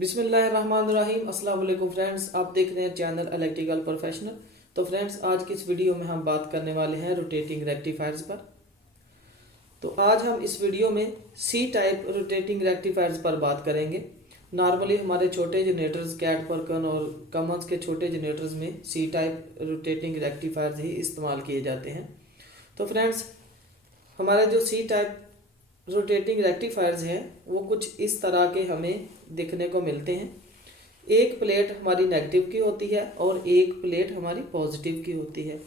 बिस्मिल्लाहिर्रहमानिर्रहीम। अस्सलाम वालेकुम फ्रेंड्स, आप देख रहे हैं चैनल इलेक्ट्रिकल प्रोफेशनल। तो फ्रेंड्स, आज की इस वीडियो में हम बात करने वाले हैं रोटेटिंग रेक्टिफायर्स पर। तो आज हम इस वीडियो में सी टाइप रोटेटिंग रेक्टिफायर्स पर बात करेंगे। नॉर्मली हमारे छोटे जनरेटर्स कैट परकन और कमन्स के छोटे जनरेटर्स में सी टाइप रोटेटिंग रेक्टिफायर्स ही इस्तेमाल किए जाते हैं। तो फ्रेंड्स, हमारे जो सी टाइप रोटेटिंग रेक्टिफायर्स हैं वो कुछ इस तरह के हमें देखने को मिलते हैं। एक प्लेट हमारी नेगेटिव की होती है और एक प्लेट हमारी पॉजिटिव की होती है।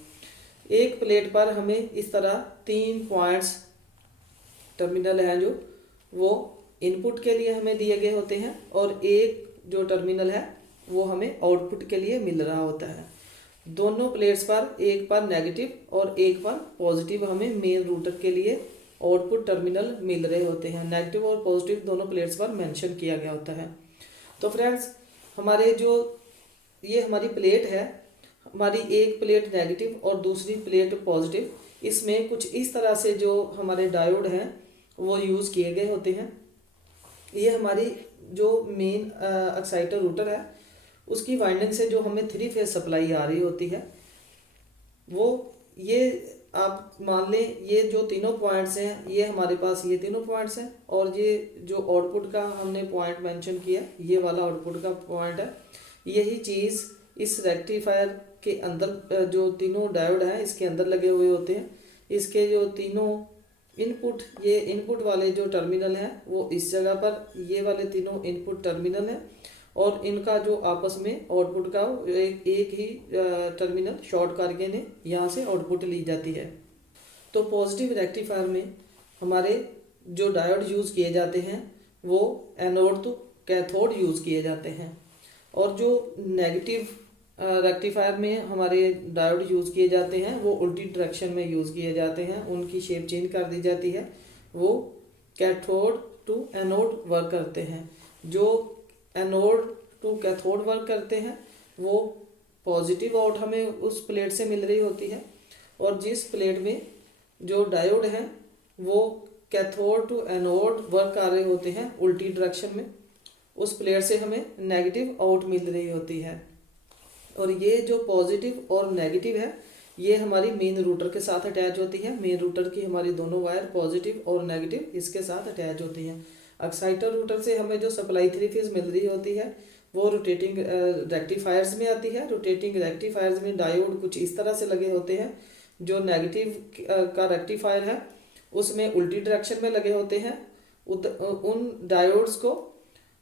एक प्लेट पर हमें इस तरह 3 पॉइंट्स टर्मिनल हैं जो वो इनपुट के लिए हमें दिए गए होते हैं और एक जो टर्मिनल है वो हमें आउटपुट के लिए मिल रहा होता है। दोनों प्लेट्स पर एक पर नेगेटिव और एक पर पॉजिटिव हमें मेन रूटर के लिए आउटपुट टर्मिनल मिल रहे होते हैं। नेगेटिव और पॉजिटिव दोनों प्लेट्स पर मेंशन किया गया होता है। तो फ्रेंड्स, हमारे जो ये हमारी प्लेट है, हमारी एक प्लेट नेगेटिव और दूसरी प्लेट पॉजिटिव, इसमें कुछ इस तरह से जो हमारे डायोड हैं वो यूज़ किए गए होते हैं। ये हमारी जो मेन एक्साइटर रूटर है उसकी वाइंडिंग से जो हमें 3 फेज सप्लाई आ रही होती है वो ये आप मान लें ये जो तीनों पॉइंट्स हैं ये हमारे पास ये तीनों पॉइंट्स हैं और ये जो आउटपुट का हमने पॉइंट मेंशन किया ये वाला आउटपुट का पॉइंट है। यही चीज़ इस रेक्टिफायर के अंदर जो तीनों डायोड हैं इसके अंदर लगे हुए होते हैं। इसके जो तीनों इनपुट, ये इनपुट वाले जो टर्मिनल हैं वो इस जगह पर ये वाले तीनों इनपुट टर्मिनल हैं और इनका जो आपस में आउटपुट का एक ही टर्मिनल शॉर्ट करके ने यहाँ से आउटपुट ली जाती है। तो पॉजिटिव रेक्टिफायर में हमारे जो डायोड यूज़ किए जाते हैं वो एनोड तो कैथोड यूज़ किए जाते हैं और जो नेगेटिव रेक्टिफायर में हमारे डायोड यूज़ किए जाते हैं वो उल्टी डायरेक्शन में यूज़ किए जाते हैं। उनकी शेप चेंज कर दी जाती है, वो कैथोड टू एनोड वर्क करते हैं। जो एनोड टू कैथोड वर्क करते हैं वो पॉजिटिव आउट हमें उस प्लेट से मिल रही होती है और जिस प्लेट में जो डायोड हैं वो कैथोड टू एनोड वर्क कर रहे होते हैं उल्टी डायरेक्शन में, उस प्लेट से हमें नेगेटिव आउट मिल रही होती है। और ये जो पॉजिटिव और नेगेटिव है ये हमारी मेन रूटर के साथ अटैच होती है। मेन रूटर की हमारी दोनों वायर पॉजिटिव और नेगेटिव इसके साथ अटैच होती हैं। एक्साइटर रूटर से हमें जो सप्लाई 3 फेज मिल रही होती है वो रोटेटिंग रेक्टिफायर्स में आती है। रोटेटिंग रेक्टिफायर्स में डायोड कुछ इस तरह से लगे होते हैं। जो नेगेटिव का रेक्टिफायर है उसमें उल्टी डायरेक्शन में लगे होते हैं। उन डायोड्स को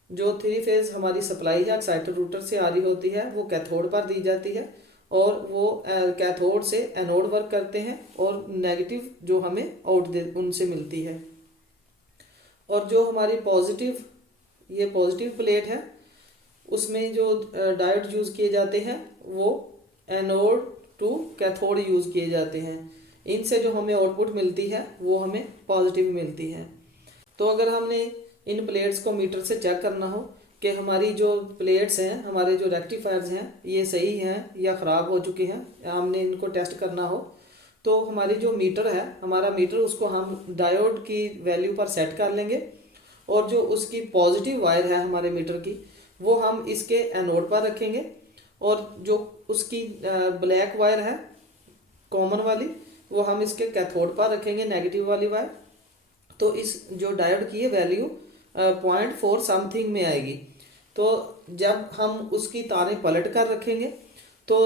जो 3 फेज हमारी सप्लाई है एक्साइटर रूटर से आ रही होती है वो कैथोड पर दी जाती है और वो कैथोड से एनोड वर्क करते हैं और नेगेटिव जो हमें उनसे मिलती है। और जो हमारी पॉजिटिव, ये पॉजिटिव प्लेट है उसमें जो डायोड यूज़ किए जाते हैं वो एनोड टू कैथोड यूज़ किए जाते हैं। इनसे जो हमें आउटपुट मिलती है वो हमें पॉजिटिव मिलती है। तो अगर हमने इन प्लेट्स को मीटर से चेक करना हो कि हमारी जो प्लेट्स हैं, हमारे जो रेक्टिफायर्स हैं ये सही हैं या ख़राब हो चुके हैं, हमने इनको टेस्ट करना हो तो हमारी जो मीटर है, हमारा मीटर, उसको हम डायोड की वैल्यू पर सेट कर लेंगे और जो उसकी पॉजिटिव वायर है हमारे मीटर की वो हम इसके एनोड पर रखेंगे और जो उसकी ब्लैक वायर है कॉमन वाली वो हम इसके कैथोड पर रखेंगे, नेगेटिव वाली वायर। तो इस जो डायोड की वैल्यू 0.4 समथिंग में आएगी। तो जब हम उसकी तारें पलट कर रखेंगे तो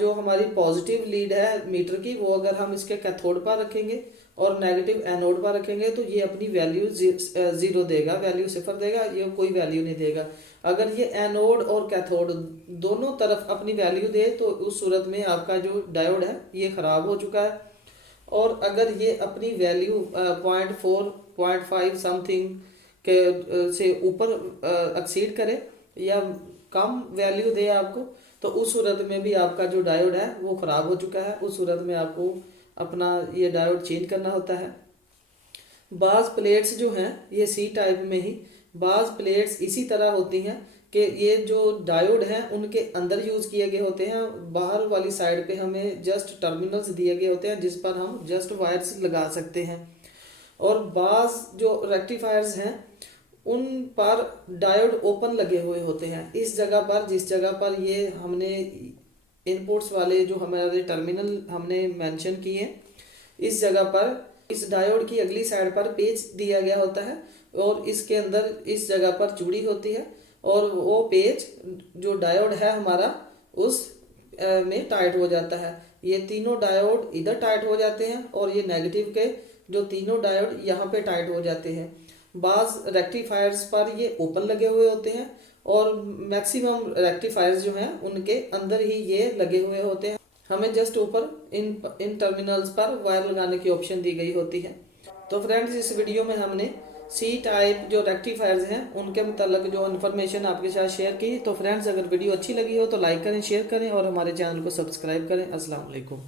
जो हमारी पॉजिटिव लीड है मीटर की वो अगर हम इसके कैथोड पर रखेंगे और नेगेटिव एनोड पर रखेंगे तो ये अपनी वैल्यू 0 देगा, वैल्यू 0 देगा, ये कोई वैल्यू नहीं देगा। अगर ये एनोड और कैथोड दोनों तरफ अपनी वैल्यू दे तो उस सूरत में आपका जो डायोड है ये ख़राब हो चुका है। और अगर ये अपनी वैल्यू 0.4 0.5 समथिंग के से ऊपर एक्सीड करे या कम वैल्यू दे आपको तो उस सूरत में भी आपका जो डायोड है वो ख़राब हो चुका है। उस सूरत में आपको अपना ये डायोड चेंज करना होता है। बाज़ प्लेट्स जो हैं ये सी टाइप में ही, बाज़ प्लेट्स इसी तरह होती हैं कि ये जो डायोड हैं उनके अंदर यूज़ किए गए होते हैं। बाहर वाली साइड पे हमें जस्ट टर्मिनल्स दिए गए होते हैं जिस पर हम जस्ट वायर्स लगा सकते हैं। और बाज़ जो रेक्टिफायर्स हैं उन पर डायोड ओपन लगे हुए होते हैं। इस जगह पर, जिस जगह पर ये हमने इनपुट्स वाले जो हमारे टर्मिनल हमने मेंशन किए, इस जगह पर इस डायोड की अगली साइड पर पेच दिया गया होता है और इसके अंदर इस जगह पर चूड़ी होती है और वो पेच जो डायोड है हमारा उस में टाइट हो जाता है। ये तीनों डायोड इधर टाइट हो जाते हैं और ये नेगेटिव के जो तीनों डायोड यहाँ पे टाइट हो जाते हैं। बाज रेक्टिफायर्स पर ये ओपन लगे हुए होते हैं और मैक्सिमम रेक्टिफायर्स जो हैं उनके अंदर ही ये लगे हुए होते हैं। हमें जस्ट ऊपर इन टर्मिनल्स पर वायर लगाने की ऑप्शन दी गई होती है। तो फ्रेंड्स, इस वीडियो में हमने सी टाइप जो रेक्टिफायर्स हैं उनके मतलब जो इन्फॉर्मेशन आपके साथ शेयर की। तो फ्रेंड्स, अगर वीडियो अच्छी लगी हो तो लाइक करें, शेयर करें और हमारे चैनल को सब्सक्राइब करें। अस्सलाम वालेकुम।